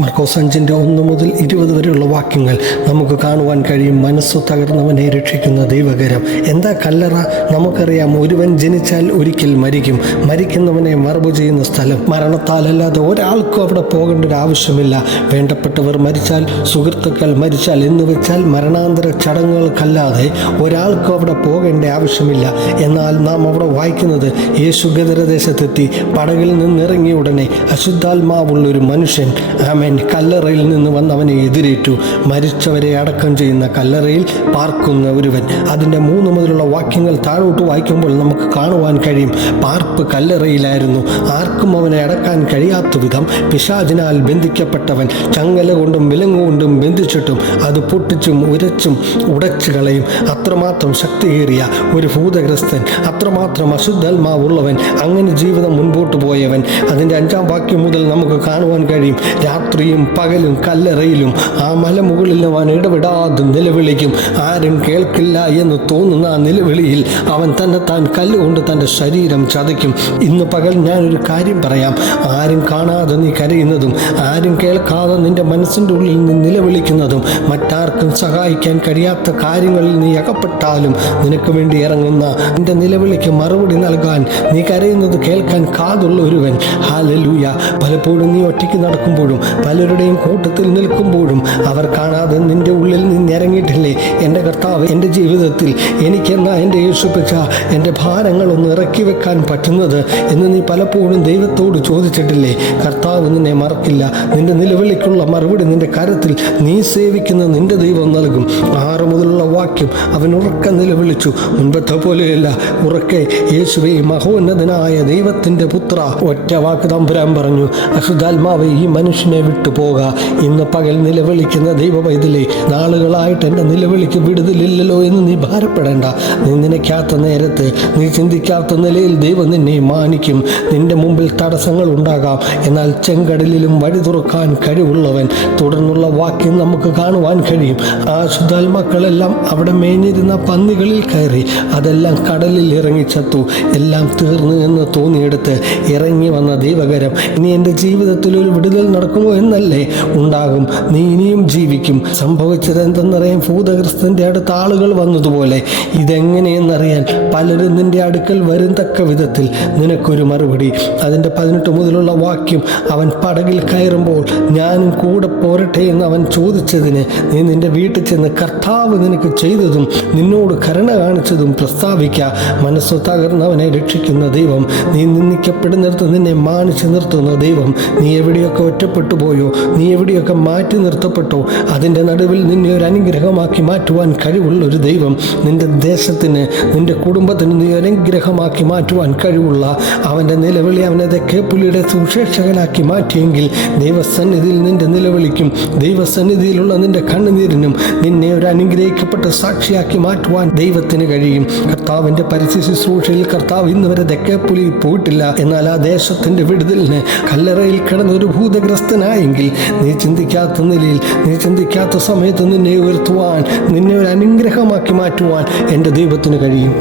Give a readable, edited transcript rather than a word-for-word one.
മർക്കോസ് 5:1-20 വരെയുള്ള വാക്യങ്ങൾ നമുക്ക് കാണുവാൻ കഴിയും. മനസ്സു തകർന്നവനെ രക്ഷിക്കുന്ന ദൈവകരം. എന്താ കല്ലറ? നമുക്കറിയാം, ഒരുവൻ ജനിച്ചാൽ ഒരിക്കൽ മരിക്കും. മരിക്കുന്നവനെ മറവ് ചെയ്യുന്ന സ്ഥലം. മരണത്താലല്ലാതെ ഒരാൾക്കും അവിടെ പോകേണ്ട ഒരു ആവശ്യമില്ല. വേണ്ടപ്പെട്ടവർ മരിച്ചാൽ, സുഹൃത്തുക്കൾ മരിച്ചാൽ എന്ന് വെച്ചാൽ മരണാന്തര ചടങ്ങുകൾക്കല്ലാതെ ഒരാൾക്കും അവിടെ പോകേണ്ട ആവശ്യമില്ല. എന്നാൽ നാം അവിടെ വായിക്കുന്നത്, യേശു ഗദരദേശത്തെത്തി. പടകിൽ നിന്നിറങ്ങിയ ഉടനെ അശുദ്ധാത്മാവുള്ളൊരു മനുഷ്യൻ കല്ലറയിൽ നിന്ന് വന്ന് അവനെ എതിരേറ്റു. മരിച്ചവരെ അടക്കം ചെയ്യുന്ന കല്ലറയിൽ പാർക്കുന്ന ഒരുവൻ. അതിൻ്റെ 3 മുതലുള്ള വാക്യങ്ങൾ താഴോട്ട് വായിക്കുമ്പോൾ നമുക്ക് കാണുവാൻ കഴിയും, പാർപ്പ് കല്ലറയിലായിരുന്നു. ആർക്കും അവനെ അടക്കാൻ കഴിയാത്ത വിധം പിശാചിനാൽ ബന്ധിക്കപ്പെട്ടവൻ. ചങ്ങല കൊണ്ടും വിലങ്ങുകൊണ്ടും ബന്ധിച്ചിട്ടും അത് പൊട്ടിച്ചും ഉരച്ചും ഉടച്ചു കളയും. അത്രമാത്രം ശക്തിയേറിയ ഒരു ഭൂതഗ്രസ്തൻ, അത്രമാത്രം അശുദ്ധാത്മാവുള്ളവൻ, അങ്ങനെ ജീവിതം മുൻപോട്ട് പോയവൻ. അതിൻ്റെ 5-ാം വാക്യം മുതൽ നമുക്ക് കാണുവാൻ കഴിയും, രാത്രിയും പകലും കല്ലറയിലും ആ മലമുകളിൽ അവൻ ഇടവിടാതെ നിലവിളിക്കും. ആരും കേൾക്കില്ല എന്ന് തോന്നുന്ന ആ നിലവിളിയിൽ അവൻ താൻ കല്ലുകൊണ്ട് തൻ്റെ ശരീരം ചതയ്ക്കും. ഇന്ന് പകൽ ഞാനൊരു കാര്യം പറയാം. ആരും കാണാതെ നീ കരയുന്നതും, ആരും കേൾക്കാതെ നിന്റെ മനസ്സിൻ്റെ ഉള്ളിൽ നിന്ന് നിലവിളിക്കുന്നതും, മറ്റാർക്കും സഹായിക്കാൻ കഴിയാത്ത കാര്യങ്ങളിൽ നീ അകപ്പെട്ടാലും നിനക്ക് വേണ്ടി ഇറങ്ങുന്ന നിന്റെ നിലവിളിക്ക് മറുപടി നൽകാൻ, നീ കരയുന്നത് കേൾക്കാൻ കാതുള്ള ഒരുവൻ. ഹല്ലേലൂയ. പലപ്പോഴും നീ ഒറ്റയ്ക്ക് നടക്കുമ്പോഴും പലരുടെയും കൂട്ടത്തിൽ നിൽക്കുമ്പോഴും അവർ കാണാതെ നിന്റെ ഉള്ളിൽ നിന്ന് ഇറങ്ങിയിട്ടില്ലേ, എൻ്റെ കർത്താവ് എൻ്റെ ജീവിതത്തിൽ എനിക്കെന്നാ എൻ്റെ യേശുപ്പച്ച എൻ്റെ ഭാരങ്ങളൊന്ന് ഇറക്കി വെക്കാൻ പറ്റുന്നത് എന്ന് നീ പലപ്പോഴും ദൈവത്തോട് ചോദിച്ചിട്ടില്ലേ? കർത്താവ് നിന്നെ മറക്കില്ല. നിന്റെ നിലവിളിക്കുള്ള മറുപടി നിന്റെ കരത്തിൽ നീ സേവിക്കുന്ന നിന്റെ ദൈവം നൽകും. 6 മുതലുള്ള വാക്യം, അവൻ ഉറക്കെ നിലവിളിച്ചു. മുൻപത്തെ പോലെയല്ല, ഉറക്കെ, യേശുവേ മഹോന്നതനായ ദൈവത്തിൻ്റെ പുത്ര. ഒറ്റ വാക്ക് തമ്പുരാൻ പറഞ്ഞു, അശുദ്ധാത്മാവേ ഈ മനുഷ്യനെ വിട്ടുപോക. ഇന്ന് പകൽ നിലവിളിക്കുന്ന ദൈവവൈതലേ, നാളുകളായിട്ട് എൻ്റെ നിലവിളിക്ക് വിടുതലില്ലല്ലോ എന്ന് നീ ഭാരപ്പെടേണ്ട. നീ നനയ്ക്കാത്ത നേരത്ത്, നീ ചിന്തിക്കാത്ത നിലയിൽ ദൈവം നിന്നെ മാനിക്കും. നിന്റെ മുമ്പിൽ തടസ്സങ്ങൾ ഉണ്ടാകാം, എന്നാൽ ചെങ്കടലിലും വഴി തുറക്കാൻ കഴിവുള്ളവൻ. തുടർന്നുള്ള വാക്യം നമുക്ക് കാണുവാൻ കഴിയും, ആ അശുദ്ധാത്മാക്കളെല്ലാം അവിടെ മേഞ്ഞിരുന്ന പന്നികളിൽ കയറി അതെല്ലാം കടലിൽ ഇറങ്ങി ചത്തു. എല്ലാം തീർന്നു എന്ന് തോന്നിയെടുത്ത് ഇറങ്ങി വന്ന ദൈവകരം. ഇനി എൻ്റെ ജീവിതത്തിൽ ഒരു വിടുതൽ നടക്കുമോ എന്നല്ലേ? ഉണ്ടാകും. നീ ഇനിയും ജീവിക്കും. സംഭവിച്ചത് എന്തെന്നറിയാൻ ഭൂതഗ്രസ്തൻ്റെ അടുത്ത ആളുകൾ വന്നതുപോലെ ഇതെങ്ങനെയെന്നറിയാൻ പലരും നിന്റെ അടുക്കൽ വരും തക്ക വിധത്തിൽ നിനക്കൊരു മറുപടി. അതിൻ്റെ 18 മുതലുള്ള വാക്യം, അവൻ പടകിൽ കയറുമ്പോൾ ഞാനും കൂടെ പോരട്ടെ എന്ന് അവൻ ചോദിച്ചതിന് നീ നിന്റെ വീട്ടിൽ ചെന്ന് കർത്താവ് നിനക്ക് ചെയ്തതും നിന്നോട് കരുണ കാണിച്ചതും പ്രസ്താവിക്ക. മനസ്സു തകർന്നവനെ രക്ഷിക്കുന്ന ദൈവം, നീ നിന്ദിക്കപ്പെടുന്നിടത്ത് നിന്നെ മാനിച്ചു നിർത്തുന്ന ദൈവം. നീ എവിടെയൊക്കെ ഒറ്റപ്പെട്ടു പോയോ, നീ എവിടെയൊക്കെ മാറ്റി നിർത്തപ്പെട്ടോ, അതിൻ്റെ നടുവിൽ നിന്നെ ഒരു അനുഗ്രഹമാക്കി മാറ്റുവാൻ കഴിവുള്ള ഒരു ദൈവം. നിന്റെ ദേശത്തിന്, നിന്റെ കുടുംബത്തിന് നീ അനുഗ്രഹമാക്കി മാറ്റുവാൻ കഴിവുള്ള അവൻ്റെ നിലവിളി അവനെ തെക്കേപ്പുലിയുടെ സുശേഷകനാക്കി മാറ്റിയെങ്കിൽ ദൈവസന്നിധിയിൽ നിന്റെ നിലവിളിക്കും, ദൈവസന്നിധിയിലുള്ള നിന്റെ കണ്ണുനീരിനും നിന്നെ ഒരു അനുഗ്രഹിക്കപ്പെട്ട സാക്ഷിയാക്കി മാറ്റുവാൻ ദൈവത്തിന് കഴിയും. കർത്താവിൻ്റെ പരസ്യ ശുശ്രൂഷയിൽ കർത്താവ് ഇന്ന് വരെ തെക്കേപ്പുലിയിൽ പോയിട്ടില്ല. എന്നാൽ ആ ദേശത്തിൻ്റെ വിടുതലിന് കല്ലറയിൽ കിടന്നൊരു ഭൂതഗ്രസ്തനായെങ്കിൽ നീ ചിന്തിക്കാത്ത നിലയിൽ, നീ ചിന്തിക്കാത്ത സമയത്ത് നിന്നെ ഉയർത്തുവാൻ, നിന്നെ ഒരു അനുഗ്രഹമാക്കി മാറ്റുവാൻ എൻ്റെ ദൈവത്തിന് കഴിയും.